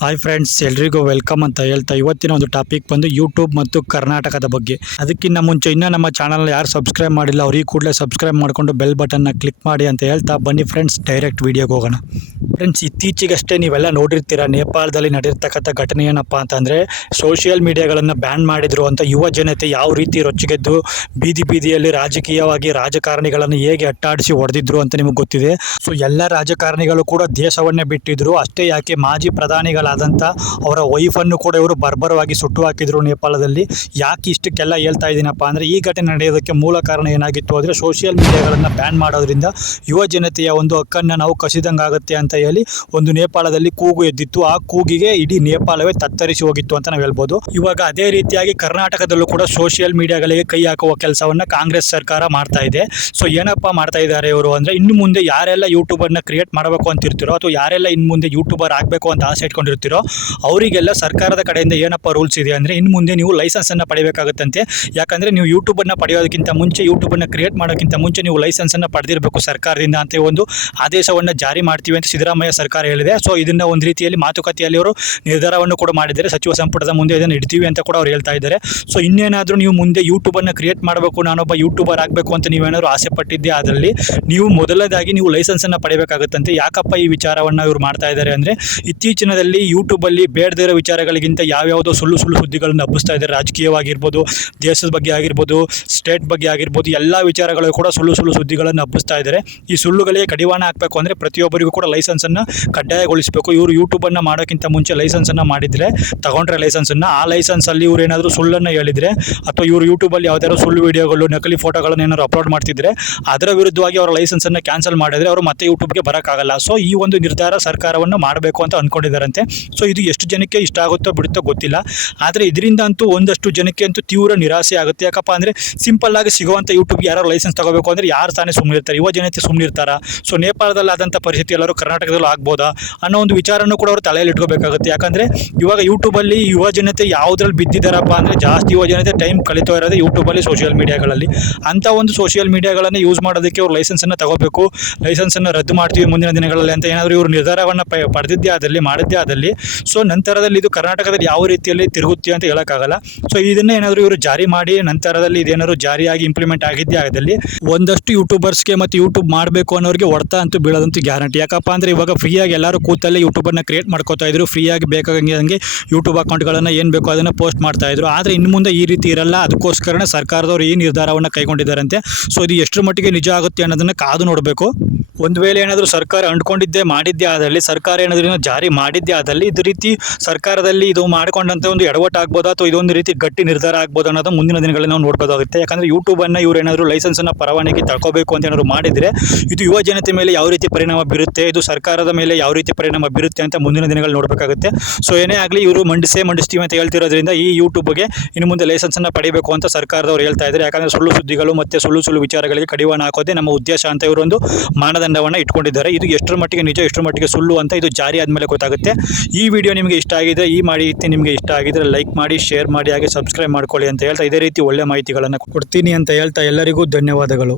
Hi friends ಎಲ್ರಿಗೂ welcome ಅಂತ ಹೇಳ್ತಾ ಇವತ್ತಿನ ಒಂದು ಟಾಪಿಕ್ ಬಂದು ಯೂಟ್ಯೂಬ್ ಮತ್ತು ಕರ್ನಾಟಕದ ಬಗ್ಗೆ. ಅದಕ್ಕಿಂತ ಮುಂಚೆ ಇನ್ನೂ ನಮ್ಮ ಚಾನಲ್ ಯಾರು ಸಬ್ಸ್ಕ್ರೈಬ್ ಮಾಡಿಲ್ಲ, ಅವ್ರಿಗೆ ಕೂಡಲೇ ಸಬ್ಸ್ಕ್ರೈಬ್ ಮಾಡಿಕೊಂಡು ಬೆಲ್ ಬಟನ್ನ ಕ್ಲಿಕ್ ಮಾಡಿ ಅಂತ ಹೇಳ್ತಾ ಬನ್ನಿ ಫ್ರೆಂಡ್ಸ್ ಡೈರೆಕ್ಟ್ ವಿಡಿಯೋಗೆ ಹೋಗೋಣ. ಫ್ರೆಂಡ್ಸ್ ಇತ್ತೀಚೆಗಷ್ಟೇ ನೀವೆಲ್ಲ ನೋಡಿರ್ತೀರ ನೇಪಾಳದಲ್ಲಿ ನಡೆದಿರ್ತಕ್ಕಂಥ ಘಟನೆ ಏನಪ್ಪ ಅಂತಂದರೆ ಸೋಷಿಯಲ್ ಮೀಡಿಯಾಗಳನ್ನು ಬ್ಯಾನ್ ಮಾಡಿದ್ರು ಅಂತ ಯುವ ಜನತೆ ಯಾವ ರೀತಿ ರೊಚ್ಚಿಗೆದ್ದು, ಬೀದಿ ಬೀದಿಯಲ್ಲಿ ರಾಜಕೀಯವಾಗಿ ರಾಜಕಾರಣಿಗಳನ್ನು ಹೇಗೆ ಅಟ್ಟಾಡಿಸಿ ಹೊಡೆದಿದ್ರು ಅಂತ ನಿಮಗೆ ಗೊತ್ತಿದೆ. ಸೊ ಎಲ್ಲ ರಾಜಕಾರಣಿಗಳು ಕೂಡ ದೇಶವನ್ನೇ ಬಿಟ್ಟಿದ್ರು. ಅಷ್ಟೇ ಯಾಕೆ ಮಾಜಿ ಪ್ರಧಾನಿಗಳಾದಂಥ ಅವರ ವೈಫನ್ನು ಕೂಡ ಇವರು ಬರ್ಬರವಾಗಿ ಸುಟ್ಟು ಹಾಕಿದ್ರು ನೇಪಾಳದಲ್ಲಿ. ಯಾಕೆ ಇಷ್ಟಕ್ಕೆಲ್ಲ ಹೇಳ್ತಾ ಇದ್ದೀನಪ್ಪ ಅಂದರೆ ಈ ಘಟನೆ ನಡೆಯೋದಕ್ಕೆ ಮೂಲ ಕಾರಣ ಏನಾಗಿತ್ತು ಅಂದರೆ ಸೋಷಿಯಲ್ ಮೀಡಿಯಾಗಳನ್ನು ಬ್ಯಾನ್ ಮಾಡೋದ್ರಿಂದ ಯುವ ಜನತೆಯ ಒಂದು ಹಕ್ಕನ್ನು ನಾವು ಕಸಿದಂಗೆ ಆಗುತ್ತೆ ಅಂತ ಹೇಳಿ ಒಂದು ನೇಪಾಳದಲ್ಲಿ ಕೂಗು ಎದ್ದಿತ್ತು. ಆ ಕೂಗಿಗೆ ಇಡೀ ನೇಪಾಳವೇ ತತ್ತರಿಸಿ ಹೋಗಿತ್ತು ಅಂತ ನಾವು ಹೇಳ್ಬೋದು. ಇವಾಗ ಅದೇ ರೀತಿಯಾಗಿ ಕರ್ನಾಟಕದಲ್ಲೂ ಕೂಡ ಸೋಷಿಯಲ್ ಮೀಡಿಯಾಗಳಿಗೆ ಕೈ ಹಾಕುವ ಕೆಲಸವನ್ನು ಕಾಂಗ್ರೆಸ್ ಸರ್ಕಾರ ಮಾಡ್ತಾ ಇದೆ. ಸೊ ಏನಪ್ಪ ಮಾಡ್ತಾ ಇದ್ದಾರೆ ಇವರು ಅಂದರೆ ಇನ್ನು ಮುಂದೆ ಯಾರೆಲ್ಲ ಯೂಟ್ಯೂಬರ್ನ ಕ್ರಿಯೇಟ್ ಮಾಡಬೇಕು ಅಂತಿರ್ತೀರೋ ಅಥವಾ ಯಾರೆಲ್ಲ ಇನ್ನು ಮುಂದೆ ಯೂಟ್ಯೂಬರ್ ಆಗಬೇಕು ಅಂತ ಆಸೆ ಇಟ್ಕೊಂಡಿರ್ತೀರೋ ಅವರಿಗೆಲ್ಲ ಸರ್ಕಾರದ ಕಡೆಯಿಂದ ಏನಪ್ಪ ರೂಲ್ಸ್ ಇದೆ ಅಂದರೆ ಇನ್ನು ಮುಂದೆ ನೀವು ಲೈಸೆನ್ಸನ್ನು ಪಡೆಯಬೇಕಾಗುತ್ತಂತೆ. ಯಾಕಂದರೆ ನೀವು ಯೂಟ್ಯೂಬನ್ನು ಪಡೆಯೋದಕ್ಕಿಂತ ಮುಂಚೆ ಯೂಟ್ಯೂಬನ್ನು ಕ್ರಿಯೇಟ್ ಮಾಡೋಕ್ಕಿಂತ ಮುಂಚೆ ನೀವು ಲೈಸೆನ್ಸನ್ನು ಪಡೆದಿರಬೇಕು ಸರ್ಕಾರದಿಂದ ಅಂತ ಒಂದು ಆದೇಶವನ್ನು ಜಾರಿ ಮಾಡ್ತೀವಿ ಅಂತ ಸಿದ್ದರಾಮಯ್ಯ ಸರ್ಕಾರ ಹೇಳಿದೆ. ಸೊ ಇದನ್ನು ಒಂದು ರೀತಿಯಲ್ಲಿ ಮಾತುಕತೆಯಲ್ಲಿ ಅವರು ನಿರ್ಧಾರವನ್ನು ಕೂಡ ಮಾಡಿದ್ದಾರೆ. ಸಚಿವ ಸಂಪುಟದ ಮುಂದೆ ಇದನ್ನು ಇಡ್ತೀವಿ ಅಂತ ಕೂಡ ಅವ್ರು ಹೇಳ್ತಾ ಇದ್ದಾರೆ. ಸೊ ಇನ್ನೇನಾದರೂ ನೀವು ಮುಂದೆ ಯೂಟ್ಯೂಬನ್ನು ಕ್ರಿಯೇಟ್ ಮಾಡಬೇಕು, ನಾನೊಬ್ಬ ಯೂಟ್ಯೂಬರ್ ಆಗಬೇಕು ಅಂತ ನೀವೇನಾದರೂ ಆಸೆ ಪಟ್ಟಿದ್ದೆ ಅದರಲ್ಲಿ ನೀವು ಮೊದಲನೇದಾಗಿ ನೀವು ಲೈಸೆನ್ಸನ್ನು ಪಡೆಯಬೇಕಾಗುತ್ತಂತೆ. ಯಾಕಪ್ಪ ಈ ವಿಚಾರವನ್ನು ಇವರು ಮಾಡ್ತಾ ಇದ್ದಾರೆ ಅಂದರೆ, ಇತ್ತೀಚಿನದಲ್ಲಿ ಯೂಟ್ಯೂಬಲ್ಲಿ ಬೇಡದೇ ಇರೋ ವಿಚಾರಗಳಿಗಿಂತ ಯಾವ್ಯಾವುದೋ ಸುಳ್ಳು ಸುಳ್ಳು ಸುದ್ದಿಗಳನ್ನು ಹಬ್ಬಿಸ್ತಾ ಇದ್ದಾರೆ. ರಾಜಕೀಯವಾಗಿರ್ಬೋದು, ದೇಶದ ಬಗ್ಗೆ ಆಗಿರ್ಬೋದು ಸ್ಟೇಟ್ ಬಗ್ಗೆ ಆಗಿರ್ಬೋದು, ಎಲ್ಲ ವಿಚಾರಗಳು ಕೂಡ ಸುಳ್ಳು ಸುಳ್ಳು ಸುದ್ದಿಗಳನ್ನು ಹಬ್ಬಿಸ್ತಾ ಇದ್ದಾರೆ. ಈ ಸುಳ್ಳುಗಳಿಗೆ ಕಡಿವಾಣ ಹಾಕಬೇಕು ಅಂದರೆ ಪ್ರತಿಯೊಬ್ಬರಿಗೂ ಕೂಡ ಲೈಸೆನ್ಸನ್ನು ಕಡ್ಡಾಯಗೊಳಿಸಬೇಕು. ಇವರು ಯೂಟ್ಯೂಬನ್ನು ಮಾಡೋಕ್ಕಿಂತ ಮುಂಚೆ ಲೈಸೆನ್ಸನ್ನು ಮಾಡಿದರೆ, ತಗೊಂಡ್ರೆ ಲೈಸೆನ್ಸನ್ನು ಆ ಲೈಸೆನ್ಸಲ್ಲಿ ಇವರು ಏನಾದರೂ ಸುಳ್ಳನ್ನು ಹೇಳಿದರೆ, ಅಥವಾ ಇವರು ಯೂಟ್ಯೂಬಲ್ಲಿ ಯಾವುದಾದ್ರು ಸುಳ್ಳು ವಿಡಿಯೋಗಳು ನಕಲಿ ಫೋಟೋಗಳನ್ನು ಏನಾದ್ರು ಅಪ್ಲೋಡ್ ಮಾಡ್ತಿದ್ರೆ, ಅದರ ವಿರುದ್ಧವಾಗಿ ಅವರ ಲೈಸೆನ್ಸನ್ನು ಕ್ಯಾನ್ಸಲ್ ಮಾಡಿದರೆ ಅವರು ಮತ್ತೆ ಯೂಟ್ಯೂಬ್ಗೆ ಬರೋಕ್ಕಾಗಲ್ಲ. ಸೊ ಈ ಒಂದು ನಿರ್ಧಾರ ಸರ್ಕಾರವನ್ನು ಮಾಡಬೇಕು ಅಂತ ಅಂದ್ಕೊಂಡಿದ್ದಾರಂತೆ ಸೊ ಇದು ಎಷ್ಟು ಜನಕ್ಕೆ ಇಷ್ಟ ಆಗುತ್ತೋ ಬಿಡುತ್ತೋ ಗೊತ್ತಿಲ್ಲ. ಆದರೆ ಇದರಿಂದ ಅಂತೂ ಒಂದಷ್ಟು ಜನಕ್ಕೆ ಅಂತೂ ತೀವ್ರ ನಿರಾಸೆ ಆಗುತ್ತೆ. ಯಾಕಪ್ಪ ಅಂದರೆ ಸಿಂಪಲ್ ಆಗಿ ಸಿಗುವಂಥ ಯೂಟ್ಯೂಬ್ಗೆ ಯಾರು ಲೈಸೆನ್ಸ್ ತಗೋಬೇಕು ಅಂದರೆ ಯಾರು ತಾನೇ ಸುಮ್ಮನೆ ಇರ್ತಾರೆ. ಯುವ ಜನತೆ ಸುಮ್ಮನಿರ್ತಾರ ಸೊ ನೇಪಾಳದಲ್ಲಿ ಆದಂಥ ಪರಿಸ್ಥಿತಿ ಎಲ್ಲರೂ ಕರ್ನಾಟಕದಲ್ಲೂ ಆಗ್ಬೋದಾ? ಅನ್ನೋ ಒಂದು ವಿಚಾರನೂ ಕೂಡ ಅವರು ತಲೆಯಲ್ಲಿ ಇಟ್ಕೋಬೇಕಾಗುತ್ತೆ. ಯಾಕಂದರೆ ಇವಾಗ ಯೂಟ್ಯೂಬಲ್ಲಿ ಯುವ ಜನತೆ ಯಾವುದ್ರಲ್ಲಿ ಬಿದ್ದಿದ್ದಾರಪ್ಪ ಅಂದರೆ ಜಾಸ್ತಿ ಯುವ ಜನತೆ ಟೈಮ್ ಕಳೀತಾ ಇರೋದು ಯೂಟ್ಯೂಬಲ್ಲಿ ಸೋಷಿಯಲ್ ಮೀಡಿಯಾಗಳಲ್ಲಿ ಅಂಥ ಒಂದು ಸೋಷಿಯಲ್ ಮೀಡಿಯಾಗಳನ್ನು ಯೂಸ್ ಮಾಡೋದಕ್ಕೆ ಅವ್ರು ಲೈಸೆನ್ಸನ್ನು ತಗೋಬೇಕು. ಲೈಸೆನ್ಸನ್ನು ರದ್ದು ಮಾಡ್ತೀವಿ ಮುಂದಿನ ದಿನಗಳಲ್ಲಿ ಅಂತ ಏನಾದರೂ ಇವರು ನಿರ್ಧಾರವನ್ನು ಪಡೆದಿದ್ದೇ ಆದಲ್ಲಿ ಮಾಡಿದ್ದೇ ಆದಲ್ಲಿ ಸೊ ನಂತರದಲ್ಲಿ ಇದು ಕರ್ನಾಟಕದಲ್ಲಿ ಯಾವ ರೀತಿಯಲ್ಲಿ ತಿರುಗುತ್ತೆ ಅಂತ ಹೇಳೋಕ್ಕಾಗಲ್ಲ. ಸೊ ಇದನ್ನೇ ಏನಾದರೂ ಇವರು ಜಾರಿ ಮಾಡಿ, ನಂತರದಲ್ಲಿ ಇದೇನಾದ್ರು ಜಾರಿಯಾಗಿ ಇಂಪ್ಲಿಮೆಂಟ್ ಆಗಿದ್ದೇ ಆಗದಲ್ಲಿ ಒಂದಷ್ಟು ಯೂಟ್ಯೂಬರ್ಸ್ಗೆ ಮತ್ತು ಯೂಟ್ಯೂಬ್ ಮಾಡಬೇಕು ಅನ್ನೋರಿಗೆ ಹೊಡ್ತಾ ಅಂತೂ ಬೀಳೋದಂತೂ ಗ್ಯಾರಂಟಿ ಯಾಕಪ್ಪ ಅಂದರೆ ಇವಾಗ ಫ್ರೀಯಾಗಿ ಎಲ್ಲರೂ ಕೂತಲ್ಲೇ ಯೂಟ್ಯೂಬರ್ನ ಕ್ರಿಯೇಟ್ ಮಾಡ್ಕೋತಾ ಇದ್ರು. ಫ್ರೀಯಾಗಿ ಬೇಕಾಗಂಗೆ ಯೂಟ್ಯೂಬ್ ಅಕೌಂಟ್ಗಳನ್ನು ಏನು ಬೇಕೋ ಅದನ್ನು ಪೋಸ್ಟ್ ಮಾಡ್ತಾ ಇದ್ರು. ಆದರೆ ಇನ್ನು ಮುಂದೆ ಈ ರೀತಿ ಇರಲ್ಲ. ಅದಕ್ಕೋಸ್ಕರನೇ ಸರ್ಕಾರದವರು ಈ ನಿರ್ಧಾರವನ್ನು ಕೈಗೊಂಡಿದ್ದಾರಂತೆ. ಸೊ ಇದು ಎಷ್ಟರ ಮಟ್ಟಿಗೆ ನಿಜ ಆಗುತ್ತೆ ಅನ್ನೋದನ್ನು ಕಾದು ನೋಡಬೇಕು. ಒಂದು ವೇಳೆ ಏನಾದರೂ ಸರ್ಕಾರ ಅಂಡ್ಕೊಂಡಿದ್ದೇ ಮಾಡಿದ್ದೇ ಆದಲ್ಲಿ ಸರ್ಕಾರ ಏನಾದರೂ ಜಾರಿ ಮಾಡಿದ್ದೇ ಆದಲ್ಲಿ ಇದು ರೀತಿ ಸರ್ಕಾರದಲ್ಲಿ ಇದು ಮಾಡ್ಕೊಂಡಂತ ಒಂದು ಎಡವಟ್ಟು ಆಗ್ಬೋದು ಅಥವಾ ಇದೊಂದು ರೀತಿ ಗಟ್ಟಿ ನಿರ್ಧಾರ ಆಗ್ಬೋದು ಅನ್ನೋದು ಮುಂದಿನ ದಿನಗಳಲ್ಲಿ ನಾವು ನೋಡ್ಬೋದಾಗುತ್ತೆ. ಯಾಕಂದರೆ ಯೂಟ್ಯೂಬನ್ನು ಇವ್ರು ಏನಾದರೂ ಲೈಸೆನ್ಸನ್ನು ಪರವಾನಗಿ ತಗೋಬೇಕು ಅಂತ ಏನಾದ್ರು ಮಾಡಿದರೆ ಇದು ಯುವ ಜನತೆ ಮೇಲೆ ಯಾವ ರೀತಿ ಪರಿಣಾಮ ಬೀರುತ್ತೆ, ಇದು ಸರ್ಕಾರದ ಮೇಲೆ ಯಾವ ರೀತಿ ಪರಿಣಾಮ ಬೀರುತ್ತೆ ಅಂತ ಮುಂದಿನ ದಿನಗಳಲ್ಲಿ ನೋಡಬೇಕಾಗುತ್ತೆ. ಸೊ ಏನೇ ಆಗಲಿ ಇವರು ಮಂಡಿಸೇ ಮಂಡಿಸ್ತೀವಿ ಅಂತ ಹೇಳ್ತಿರೋದ್ರಿಂದ ಈ ಯೂಟ್ಯೂಬ್ಗೆ ಇನ್ನು ಮುಂದೆ ಲೈಸೆನ್ಸನ್ನು ಪಡಿಬೇಕು ಅಂತ ಸರ್ಕಾರದವರು ಹೇಳ್ತಾ ಇದ್ದಾರೆ ಯಾಕಂದರೆ ಸುಳ್ಳು ಸುದ್ದಿಗಳು ಮತ್ತು ಸುಳ್ಳು ಸುಳ್ಳು ವಿಚಾರಗಳಿಗೆ ಕಡಿವಾಣ ಹಾಕೋದೇ ನಮ್ಮ ಉದ್ದೇಶ ಅಂತ ಇವರೊಂದು ಮಾನದಂಡವನ್ನು ಇಟ್ಕೊಂಡಿದ್ದಾರೆ. ಇದು ಎಷ್ಟರ ಮಟ್ಟಿಗೆ ನಿಜ, ಎಷ್ಟರ ಮಟ್ಟಿಗೆ ಸುಳ್ಳು ಅಂತ ಇದು ಜಾರಿ ಆದಮೇಲೆ ಗೊತ್ತಾಗುತ್ತೆ. ಈ ವಿಡಿಯೋ ನಿಮಗೆ ಇಷ್ಟ ಆಗಿದೆ, ಈ ಮಾಹಿತಿ ನಿಮಗೆ ಇಷ್ಟ ಆಗಿದ್ರೆ ಲೈಕ್ ಮಾಡಿ ಶೇರ್ ಮಾಡಿ, ಹಾಗೆ ಸಬ್ಸ್ಕ್ರೈಬ್ ಮಾಡ್ಕೊಳ್ಳಿ ಅಂತ ಹೇಳ್ತಾ ಇದೇ ರೀತಿ ಒಳ್ಳೆ ಮಾಹಿತಿಗಳನ್ನು ಕೊಡ್ತೀನಿ ಅಂತ ಹೇಳ್ತಾ ಎಲ್ಲರಿಗೂ ಧನ್ಯವಾದಗಳು.